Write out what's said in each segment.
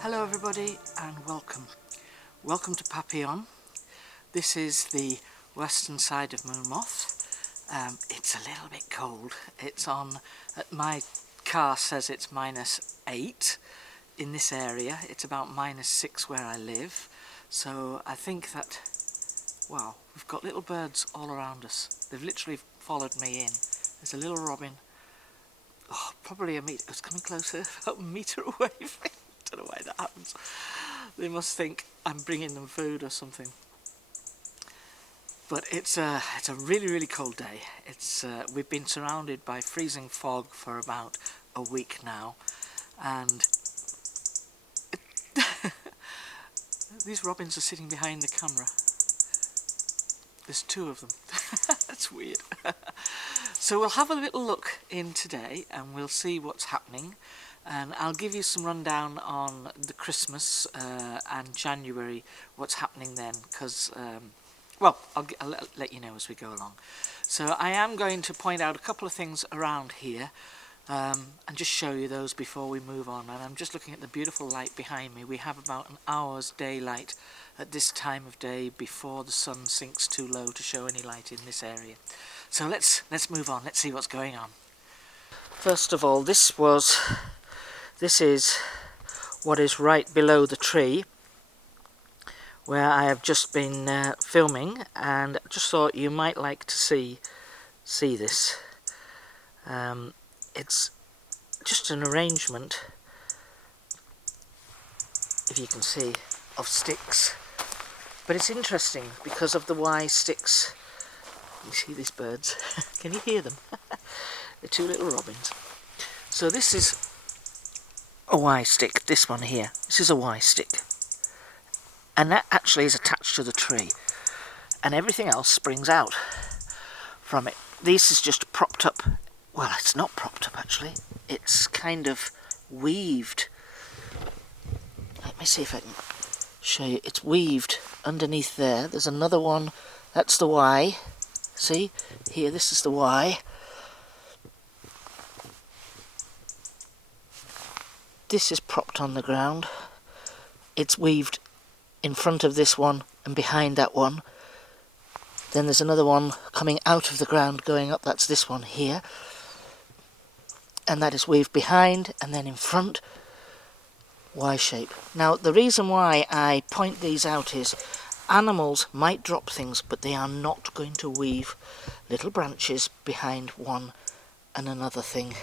Hello everybody and welcome to Papillon. This is the western side of Moon Moth. It's a little bit cold. It's on, my car says it's -8 in this area. It's about -6 where I live. So I think that, wow, we've got little birds all around us. They've literally followed me in. There's a little robin, probably a meter, it's coming closer, about a metre away from me. I don't know why that happens. They must think I'm bringing them food or something. But it's a really cold day. We've been surrounded by freezing fog for about a week now, and these robins are sitting behind the camera. There's 2 of them. That's weird. So we'll have a little look in today and we'll see what's happening. And I'll give you some rundown on the Christmas and January, what's happening then, because, well, I'll let you know as we go along. So I am going to point out a couple of things around here and just show you those before we move on. And I'm just looking at the beautiful light behind me. We have about an hour's daylight at this time of day before the sun sinks too low to show any light in this area. So let's move on, let's see what's going on. First of all, this is what is right below the tree where I have just been filming, and I just thought you might like to see this. It's just an arrangement, if you can see, of sticks, but it's interesting because of the Y sticks. You see these birds? Can you hear them? The 2 little robins. So this is a Y stick, this one here. This is a Y stick. And that actually is attached to the tree. And everything else springs out from it. This is just propped up. Well, it's not propped up actually. It's kind of weaved. Let me see if I can show you. It's weaved underneath there. There's another one. That's the Y. See? Here, this is the Y. This is propped on the ground. It's weaved in front of this one and behind that one. Then there's another one coming out of the ground going up. That's this one here. And that is weaved behind and then in front. Y shape. Now the reason why I point these out is animals might drop things, but they are not going to weave little branches behind one and another thing.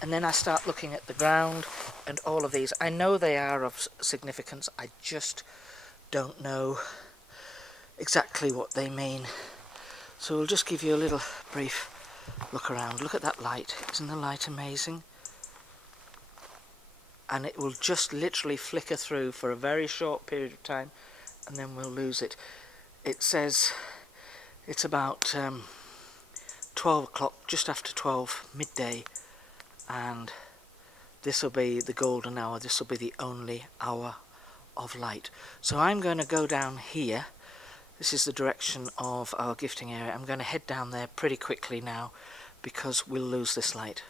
And then I start looking at the ground and all of these. I know they are of significance, I just don't know exactly what they mean. So we'll just give you a little brief look around. Look at that light. Isn't the light amazing? And it will just literally flicker through for a very short period of time and then we'll lose it. It says it's about 12 o'clock, just after 12, midday, and this will be the golden hour. This will be the only hour of light. So I'm going to go down here. This is the direction of our gifting area. I'm going to head down there pretty quickly now because we'll lose this light.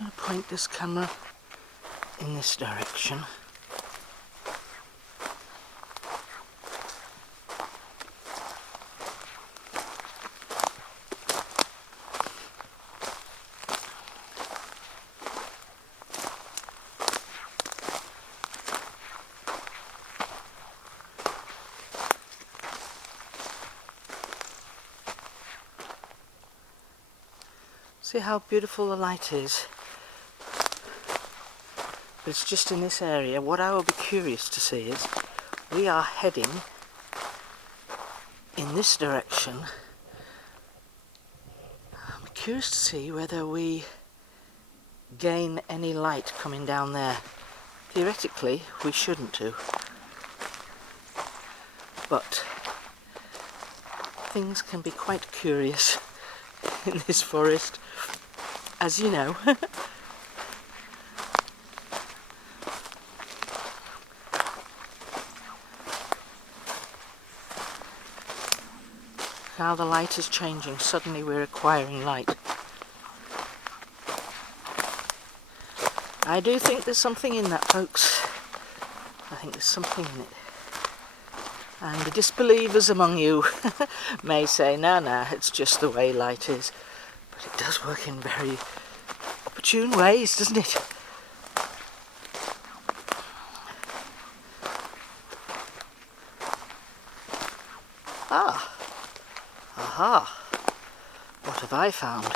I'm going to point this camera in this direction. See how beautiful the light is? But it's just in this area. What I would be curious to see is we are heading in this direction. I'm curious to see whether we gain any light coming down there. Theoretically, we shouldn't do. But things can be quite curious in this forest, as you know. Now the light is changing. Suddenly we're acquiring light. I do think there's something in that, folks. I think there's something in it. And the disbelievers among you may say, nah, it's just the way light is. But it does work in very opportune ways, doesn't it? Ah! Aha! What have I found?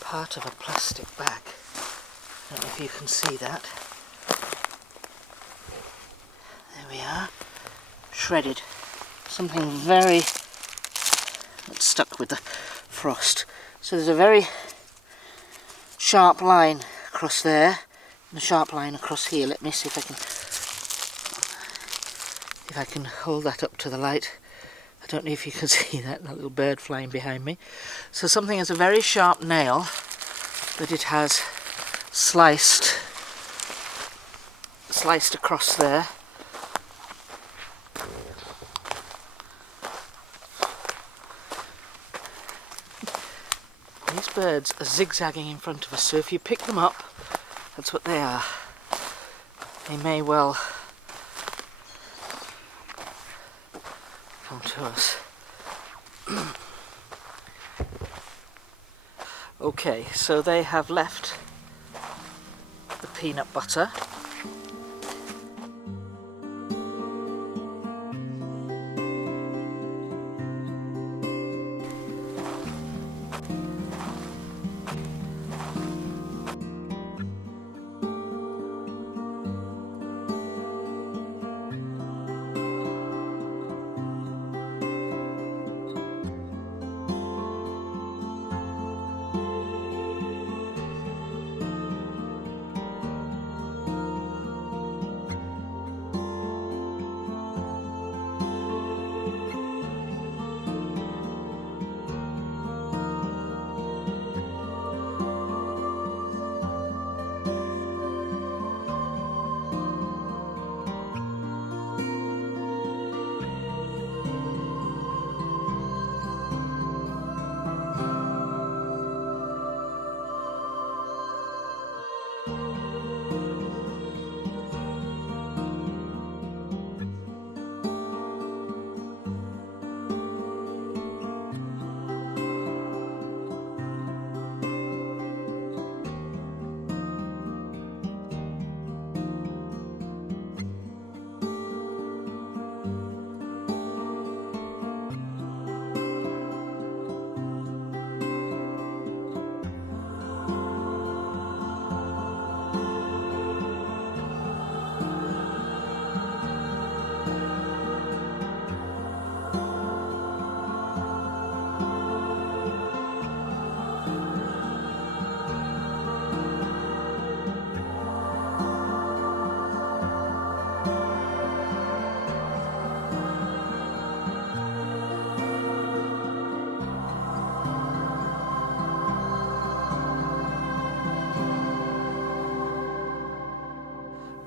Part of a plastic bag. I don't know if you can see that. There we are. Shredded. Something very... It's stuck with the frost. So there's a very sharp line across there, and a sharp line across here. Let me see if I can hold that up to the light. I don't know if you can see that little bird flying behind me. So something has a very sharp nail that it has sliced across there. These birds are zigzagging in front of us, so if you pick them up, that's what they are. They may well come to us. Okay, so they have left the peanut butter.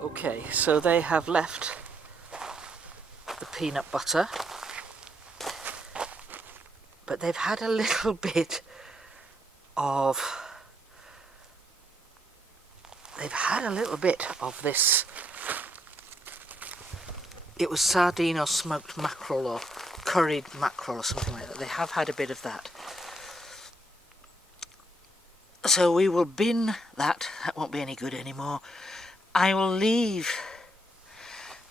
Okay, so they have left the peanut butter, but they've had a little bit of... They've had a little bit of this. It was sardine or smoked mackerel or curried mackerel or something like that. They have had a bit of that. So we will bin that. That won't be any good anymore. I will leave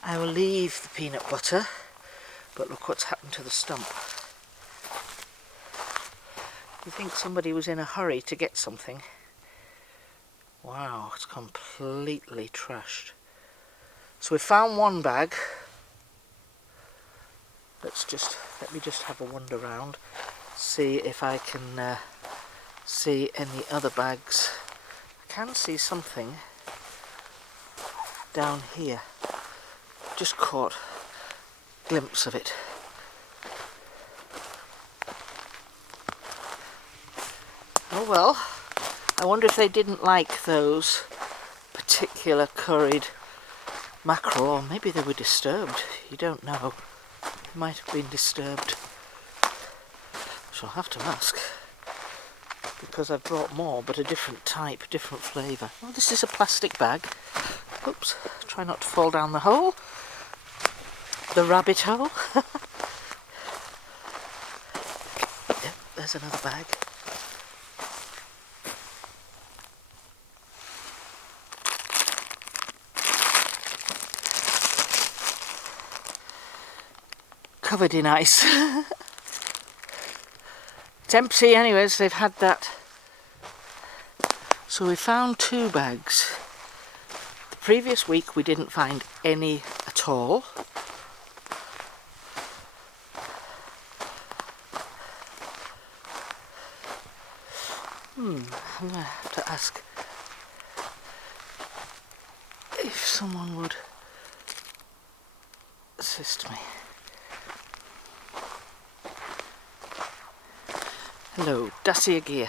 the peanut butter. But look what's happened to the stump. You think somebody was in a hurry to get something? Wow, it's completely trashed. So we found one bag. Let me just have a wander around, see if I can see any other bags. I can see something down here. Just caught a glimpse of it. Oh well, I wonder if they didn't like those particular curried mackerel, or maybe they were disturbed. You don't know. They might have been disturbed. So I'll have to ask, because I've brought more, but a different type, different flavour. Oh, this is a plastic bag. Oops, try not to fall down the hole. The rabbit hole. Yep, there's another bag. Covered in ice. It's empty anyways, they've had that. So we found 2 bags. The previous week we didn't find any at all. I'm going to have to ask if someone would assist me. Hello, Dacia Gear.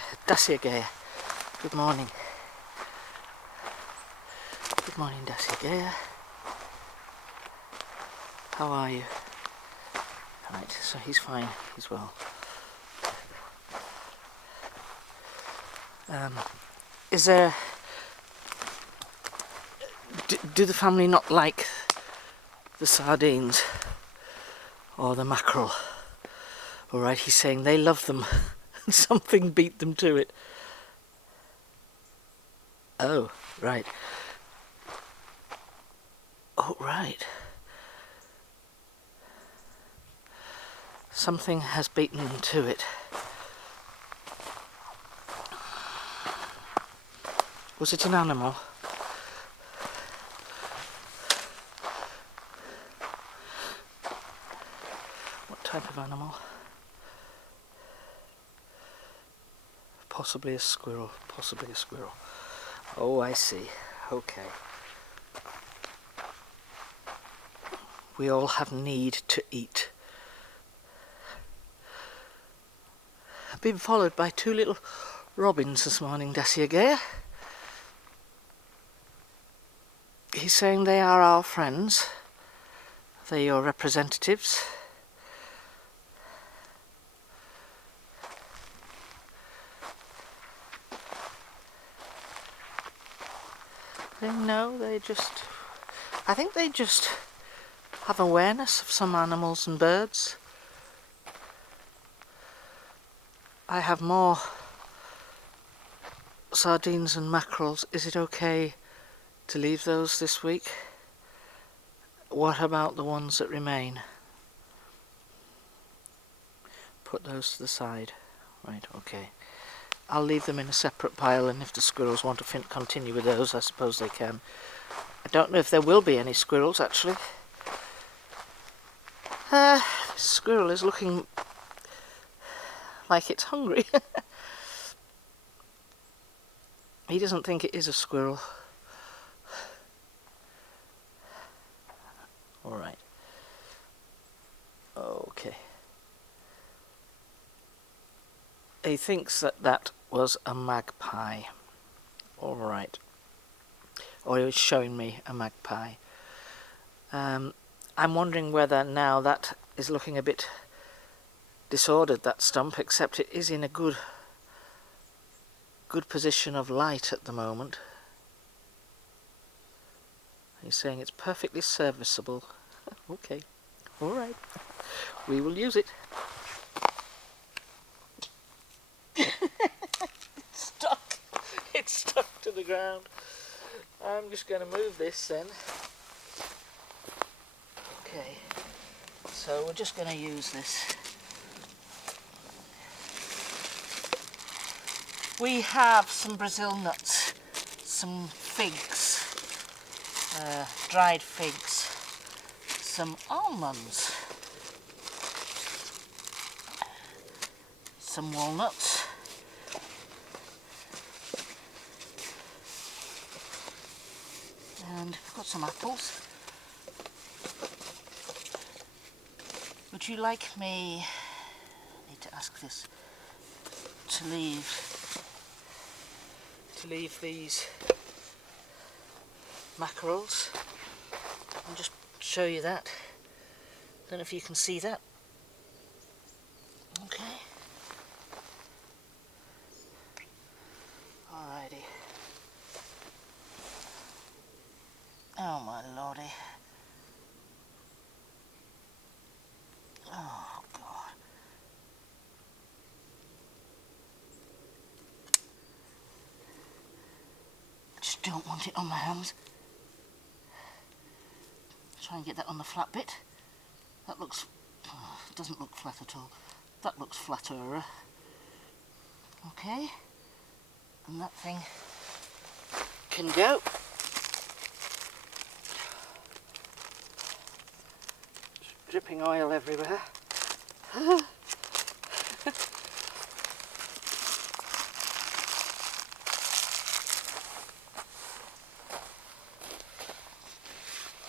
Good morning. Good morning, Dacia Gear. How are you? Right, so he's fine, he's well. Is there... Do the family not like the sardines or the mackerel? Alright, he's saying they love them. Something beat them to it. Oh, right. Oh, right. Something has beaten them to it. Was it an animal? What type of animal? Possibly a squirrel. Oh, I see. Okay. We all have need to eat. I've been followed by 2 little robins this morning, Dacia Gear. He's saying they are our friends. They're your representatives. No, I think they just have awareness of some animals and birds. I have more sardines and mackerels. Is it okay to leave those this week? What about the ones that remain? Put those to the side. Right, okay. I'll leave them in a separate pile, and if the squirrels want to continue with those, I suppose they can. I don't know if there will be any squirrels, actually. This squirrel is looking like it's hungry. He doesn't think it is a squirrel. Alright. Okay. He thinks that was a magpie. Alright. Or he was showing me a magpie. I'm wondering whether now that is looking a bit disordered, that stump, except it is in a good good position of light at the moment. He's saying it's perfectly serviceable. Okay, alright, we will use it. It's stuck to the ground. I'm just going to move this then. Okay, so we're just going to use this. We have some Brazil nuts, some figs, dried figs, some almonds, some walnuts, and we've got some apples. Would you like me, I need to ask this, to leave these mackerels and just show you that? Don't know if you can see that. Okay. Alrighty. Oh my lordy. Oh God. I just don't want it on my hands. Try and get that on the flat bit. That looks, doesn't look flat at all. That looks flatter. Okay. And that thing can go. Dripping oil everywhere.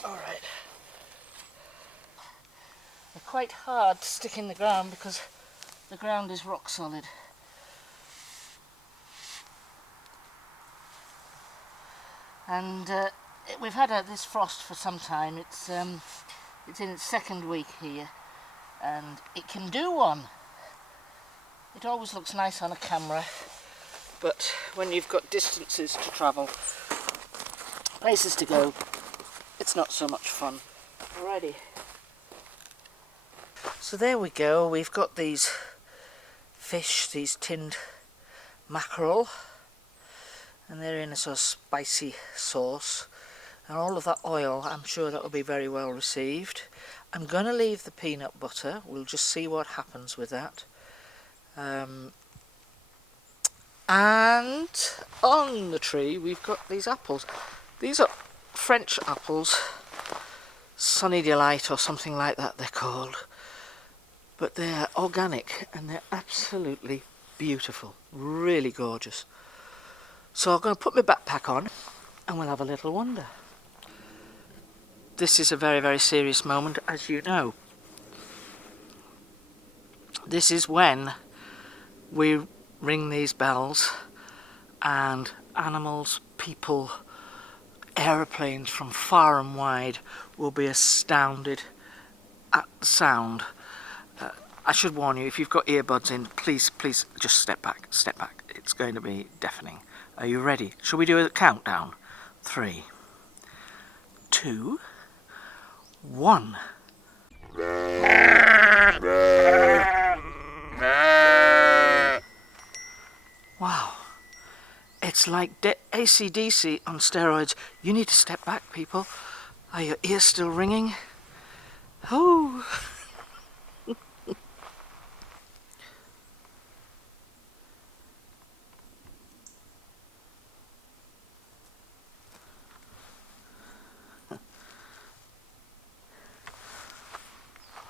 Alright. They're quite hard to stick in the ground because the ground is rock solid. And we've had this frost for some time. It's in its second week here, and it can do one. It always looks nice on a camera, but when you've got distances to travel, places to go, it's not so much fun. Alrighty. So there we go, we've got these fish, these tinned mackerel, and they're in a sort of spicy sauce, and all of that oil, I'm sure that will be very well received. I'm going to leave the peanut butter, we'll just see what happens with that. And on the tree we've got these apples. These are French apples, Sunny Delight or something like that they're called, but they're organic and they're absolutely beautiful, really gorgeous. So I'm going to put my backpack on and we'll have a little wander. This is a very, very serious moment, as you know. This is when we ring these bells and animals, people, aeroplanes from far and wide will be astounded at the sound. I should warn you, if you've got earbuds in, please just step back. It's going to be deafening. Are you ready? Shall we do a countdown? 3, 2, 1. Wow. It's like AC/DC on steroids. You need to step back, people. Are your ears still ringing? Oh.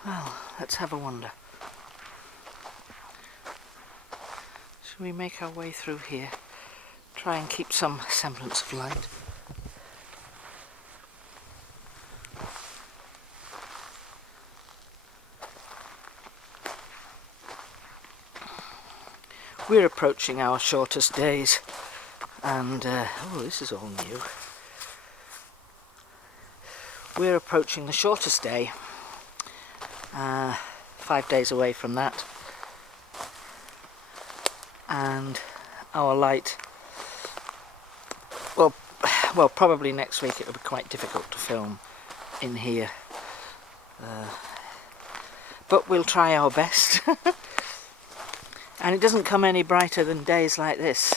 Well, let's have a wander. Shall we make our way through here? Try and keep some semblance of light. We're approaching our shortest days, and oh, this is all new. We're approaching the shortest day, 5 days away from that, and our light well, probably next week it will be quite difficult to film in here. But we'll try our best. And it doesn't come any brighter than days like this.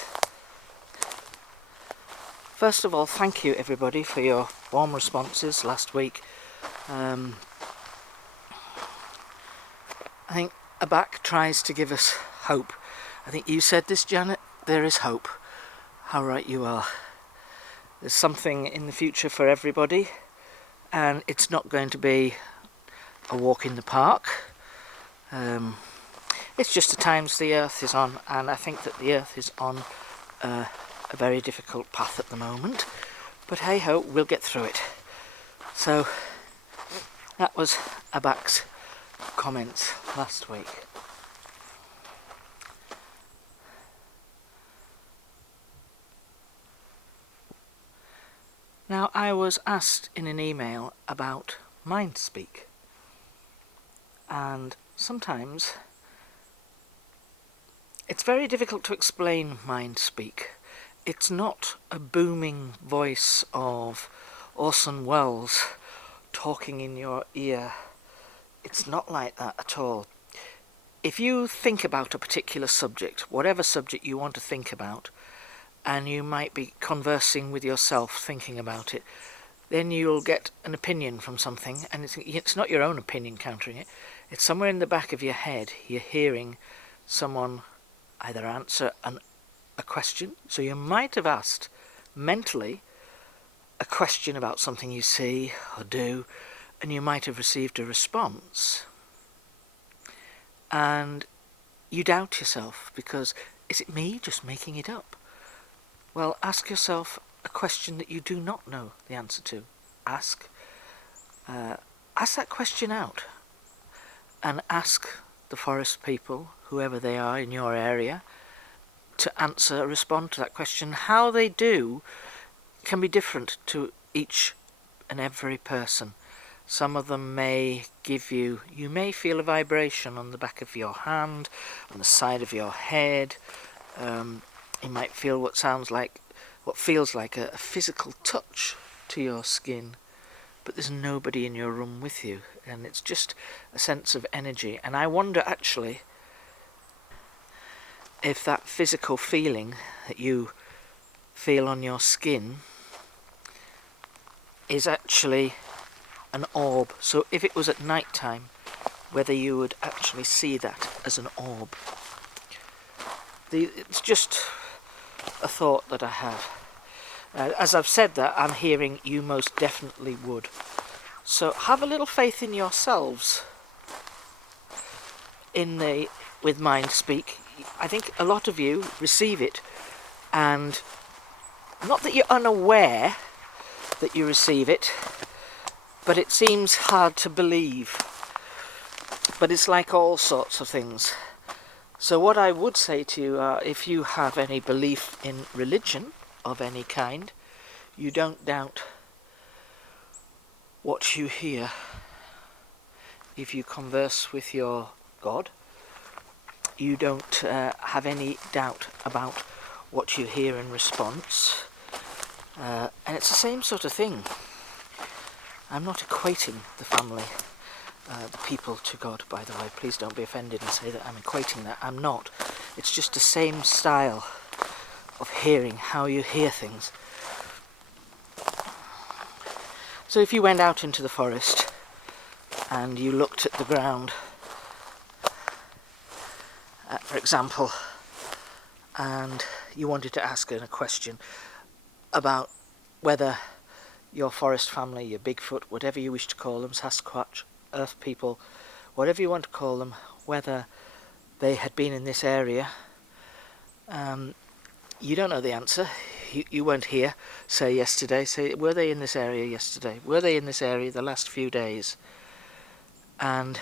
First of all, thank you everybody for your warm responses last week. I think Abak tries to give us hope. I think you said this, Janet, there is hope. How right you are. There's something in the future for everybody, and it's not going to be a walk in the park. It's just the times the earth is on, and I think that the earth is on a very difficult path at the moment, but hey ho, we'll get through it. So that was Abak's comments last week. Now, I was asked in an email about mind speak, and sometimes it's very difficult to explain mind speak. It's not a booming voice of Orson Welles talking in your ear. It's not like that at all. If you think about a particular subject, whatever subject you want to think about, and you might be conversing with yourself thinking about it, then you'll get an opinion from something, and it's not your own opinion countering it. It's somewhere in the back of your head you're hearing someone either answer a question. So you might have asked mentally a question about something you see or do, and you might have received a response, and you doubt yourself because, is it me just making it up? Well, ask yourself a question that you do not know the answer to. Ask that question out, and ask the forest people, whoever they are in your area, to respond to that question. How they do can be different to each and every person. Some of them may give you may feel a vibration on the back of your hand, on the side of your head. You might feel what feels like a physical touch to your skin, but there's nobody in your room with you, and it's just a sense of energy. And I wonder actually if that physical feeling that you feel on your skin is actually an orb. So if it was at night time, whether you would actually see that as an orb. It's just a thought that I have. As I've said that, I'm hearing you most definitely would. So have a little faith in yourselves with mind speak. I think a lot of you receive it, and not that you're unaware that you receive it, but it seems hard to believe. But it's like all sorts of things. So what I would say to you, if you have any belief in religion of any kind, you don't doubt what you hear. If you converse with your God, you don't have any doubt about what you hear in response. And it's the same sort of thing. I'm not equating the family, the people to God, by the way. Please don't be offended and say that I'm equating that. I'm not. It's just the same style of hearing, how you hear things. So if you went out into the forest and you looked at the ground, for example, and you wanted to ask a question about whether your forest family, your Bigfoot, whatever you wish to call them, Sasquatch, Earth people, whatever you want to call them, whether they had been in this area, you don't know the answer. You weren't here, say yesterday. Say, were they in this area yesterday? Were they in this area the last few days? And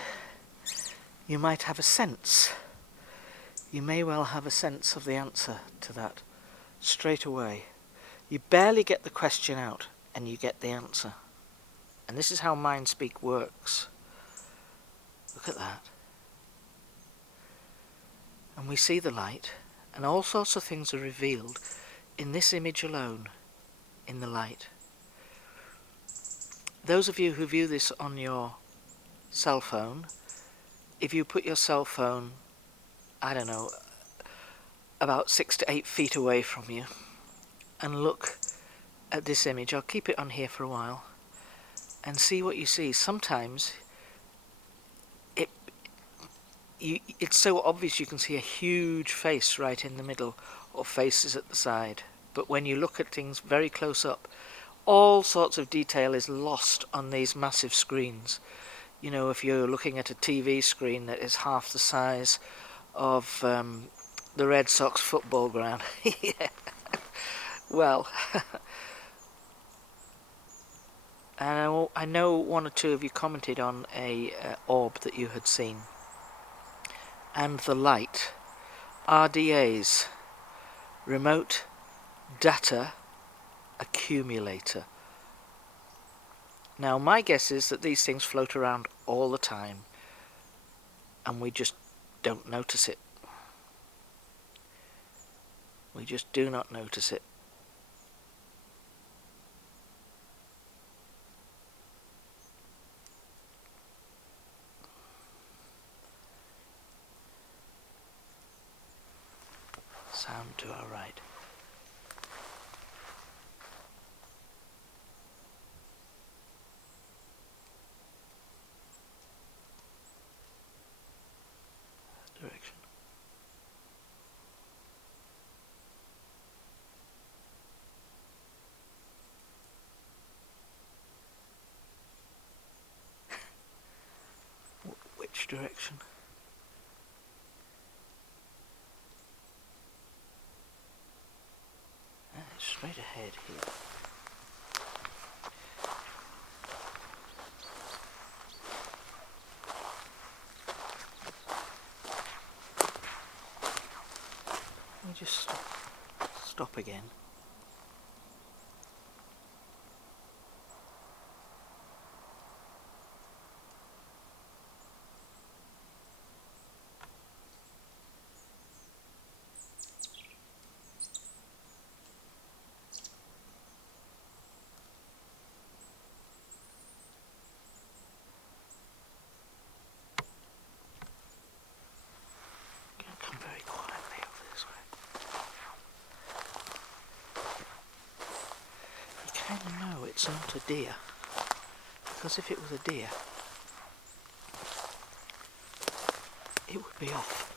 you might have a sense. You may well have a sense of the answer to that straight away. You barely get the question out and you get the answer. And this is how mind speak works. Look at that. And we see the light, and all sorts of things are revealed in this image alone. in the light. Those of you who view this on your cell phone, if you put your cell phone, I don't know, about 6 to 8 feet away from you and look at this image, I'll keep it on here for a while, and see what you see. Sometimes it's so obvious you can see a huge face right in the middle or faces at the side, but when you look at things very close up, all sorts of detail is lost on these massive screens. You know, if you're looking at a TV screen that is half the size of the Red Sox football ground. Yeah. Well, and I know one or two of you commented on a orb that you had seen. And the light, RDAs, Remote Data Accumulator. Now my guess is that these things float around all the time and we just don't notice it. We just do not notice it. Sound to our right. Direction. Which direction? It's straight ahead here. Let me just stop again. Come very quietly over this way. You kind of know it's not a deer, because if it was a deer, it would be off.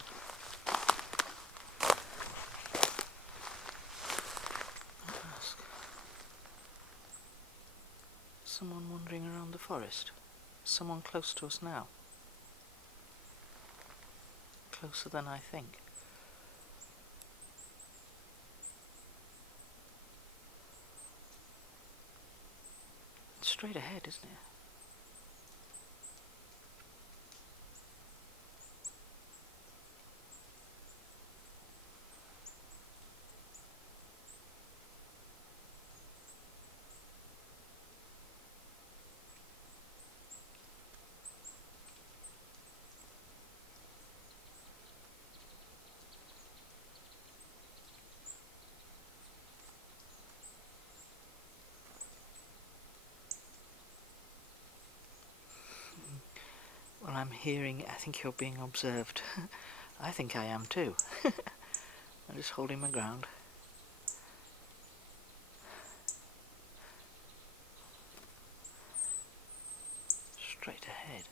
Ask. Someone wandering around the forest? Someone close to us now? Closer than I think. It's straight ahead, isn't it? Well, I'm hearing, I think you're being observed. I think I am too. I'm just holding my ground. Straight ahead.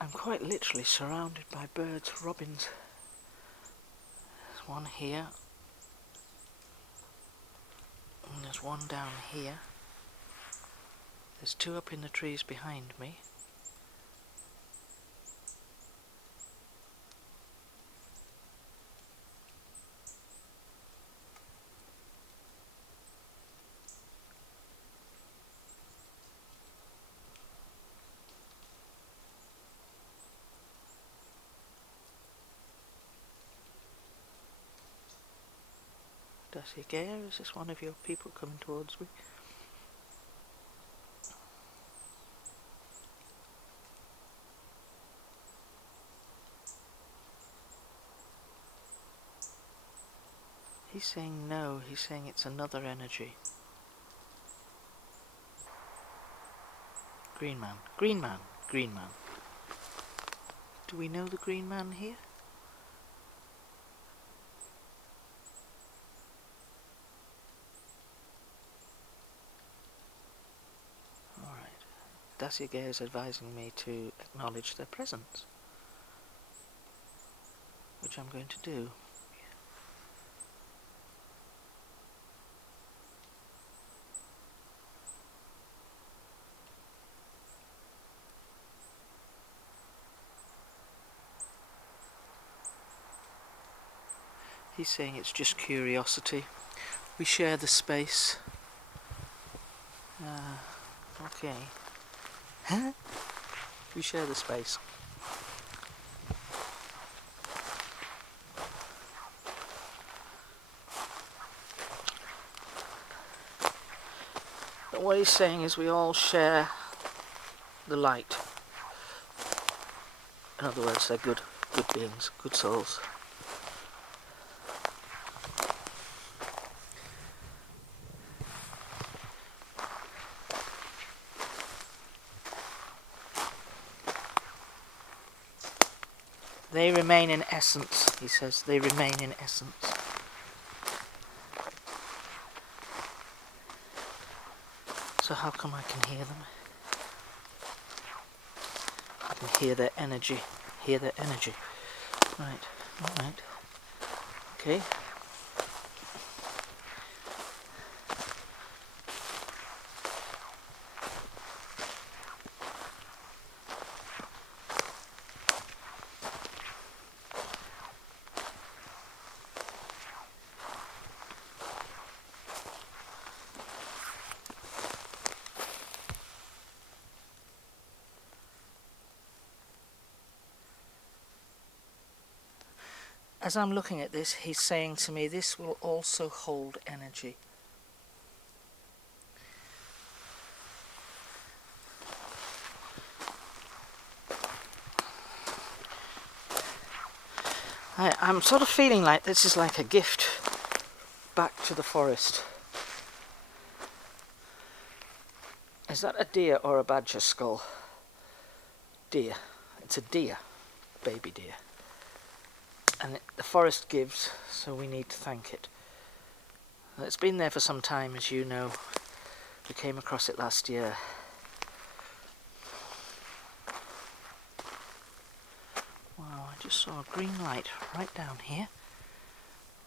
I'm quite literally surrounded by birds, robins. There's one here. And there's one down here. There's two up in the trees behind me. Does he care? Is this one of your people coming towards me? He's saying no, he's saying it's another energy. Green man, green man, green man. Do we know the green man here? Alright. Dacier is advising me to acknowledge their presence, which I'm going to do. He's saying it's just curiosity. We share the space. Okay. Huh? We share the space. But what he's saying is we all share the light. In other words, they're good beings, good souls. They remain in essence, he says. They remain in essence. So how come I can hear them? I can hear their energy. Hear their energy. Right, alright. Okay. As I'm looking at this, he's saying to me, this will also hold energy. I'm sort of feeling like this is like a gift back to the forest. Is that a deer or a badger skull? Deer. It's a deer. Baby deer. And the forest gives, so we need to thank it. It's been there for some time, as you know. We came across it last year. Wow, I just saw a green light right down here.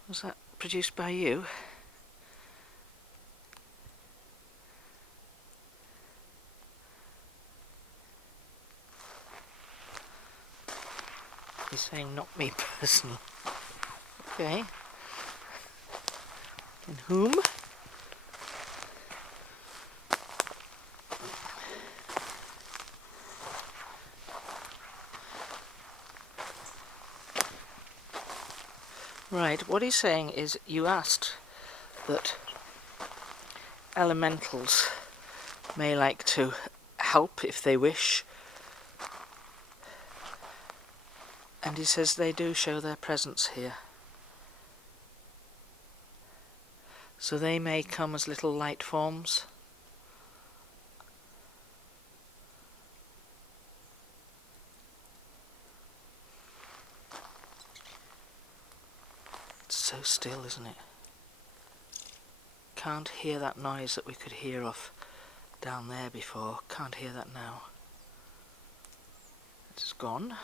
Was that produced by you? He's saying not me personally. Okay. And whom? Right, what he's saying is you asked that elementals may like to help if they wish. And he says they do show their presence here. So they may come as little light forms. It's so still, isn't it? Can't hear that noise that we could hear off down there before. Can't hear that now. It's gone.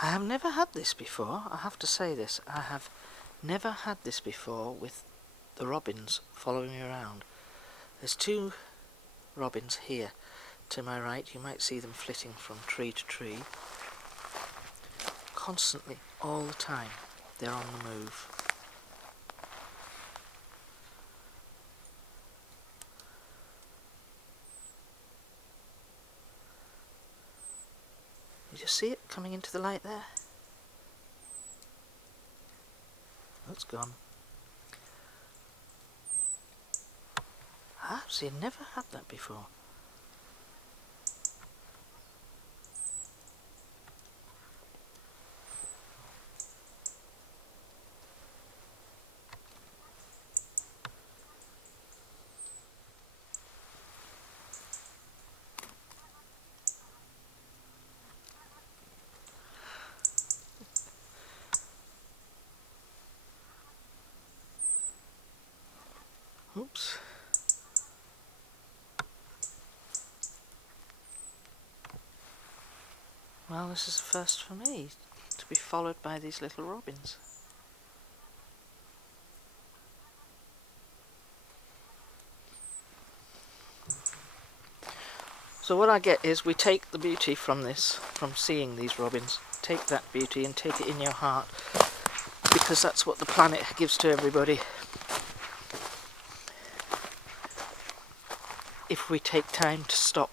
I have never had this before, I have to say this. I have never had this before with the robins following me around. There's two robins here to my right. You might see them flitting from tree to tree. Constantly, all the time, they're on the move. you just see it coming into the light there? Oh, it's gone. Ah, see, I've never had that before. Oops. Well, this is a first for me, to be followed by these little robins. So what I get is we take the beauty from this, from seeing these robins, take that beauty and take it in your heart, because that's what the planet gives to everybody. If we take time to stop.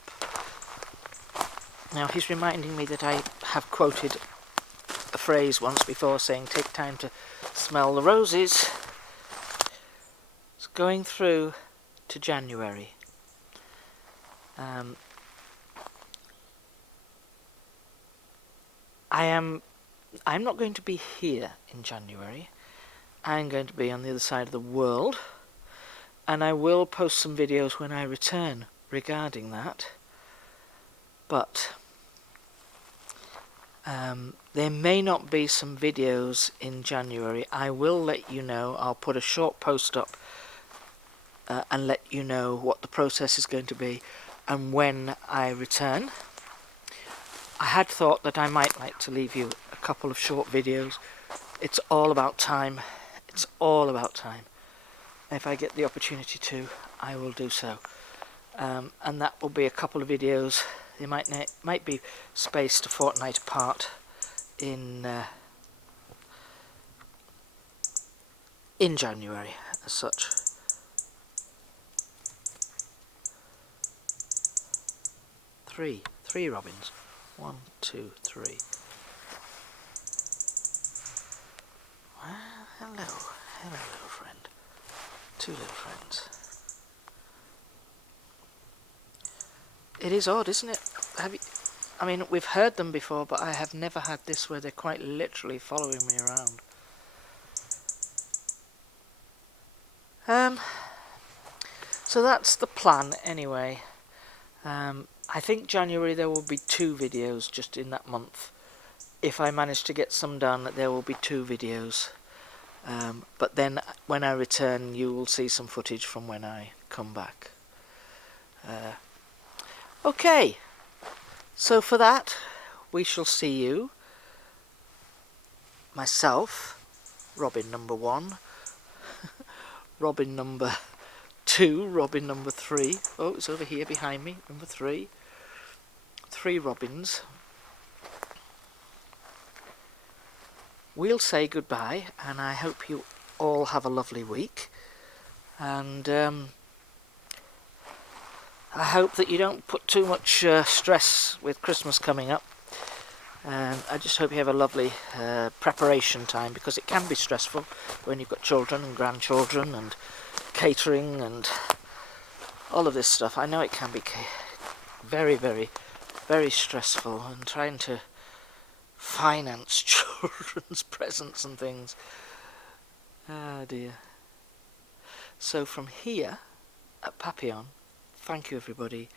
Now he's reminding me that I have quoted a phrase once before saying take time to smell the roses. It's going through to January. I'm not going to be here in January. I'm going to be on the other side of the world, and I will post some videos when I return regarding that. But there may not be some videos in January. I will let you know. I'll put a short post up and let you know what the process is going to be and when I return. I had thought that I might like to leave you a couple of short videos. It's all about time. It's all about time. If I get the opportunity to, I will do so. And that will be a couple of videos. They might be spaced a fortnight apart in January as such. Three robins. 1, 2, 3. Well, hello, little friend. 2 little friends. It is odd, isn't it? I mean, we've heard them before, but I have never had this where they're quite literally following me around. So that's the plan anyway. I think January there will be 2 videos just in that month. If I manage to get some done, there will be 2 videos. But then when I return, you will see some footage from when I come back. Okay, so for that, we shall see you, myself, Robin number 1, Robin number 2, Robin number 3, oh, it's over here behind me, number 3, 3 robins. We'll say goodbye, and I hope you all have a lovely week, and I hope that you don't put too much stress with Christmas coming up. I just hope you have a lovely preparation time, because it can be stressful when you've got children and grandchildren and catering and all of this stuff. I know it can be very, very, very stressful, and trying to finance children's presents and things. Ah dear. So from here at Papillon, thank you everybody,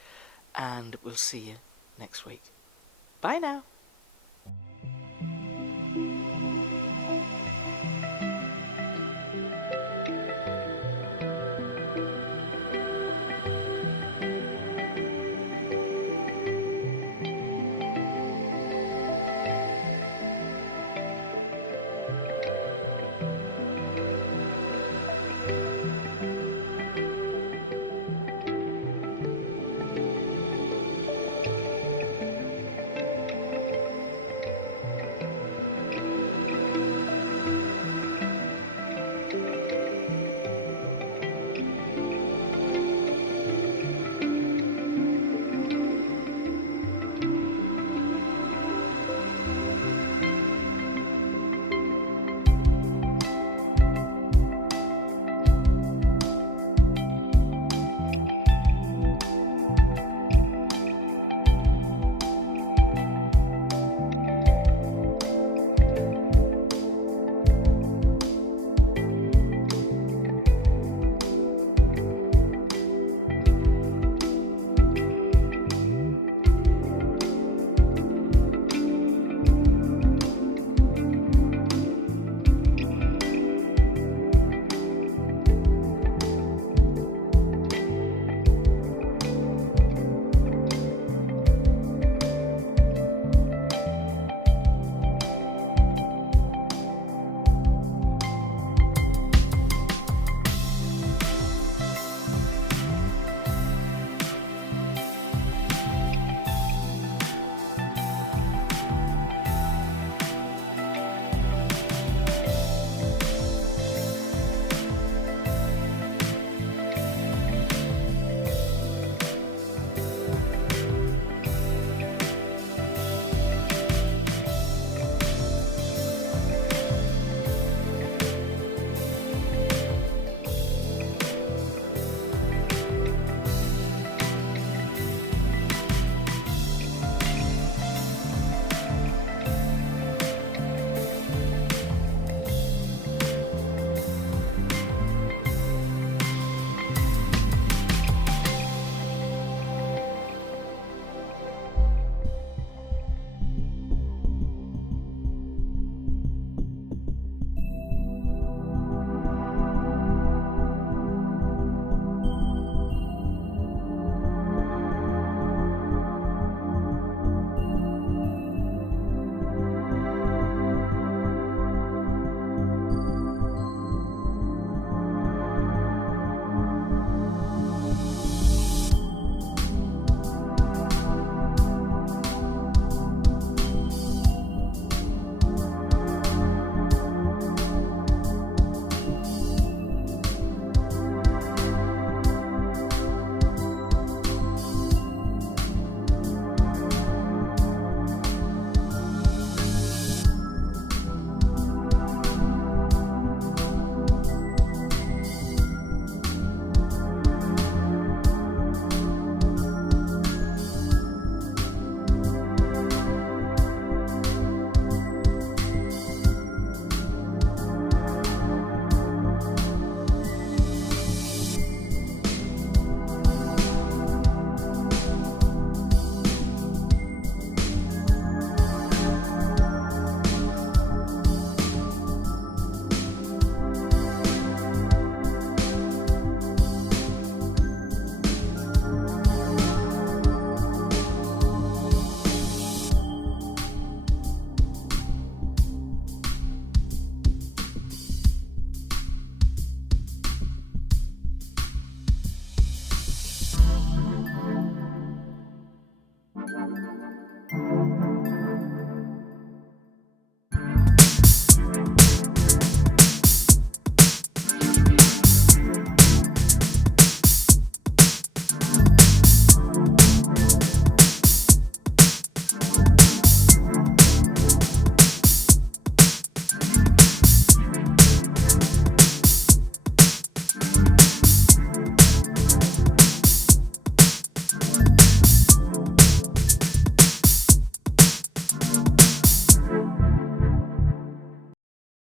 and we'll see you next week. Bye now.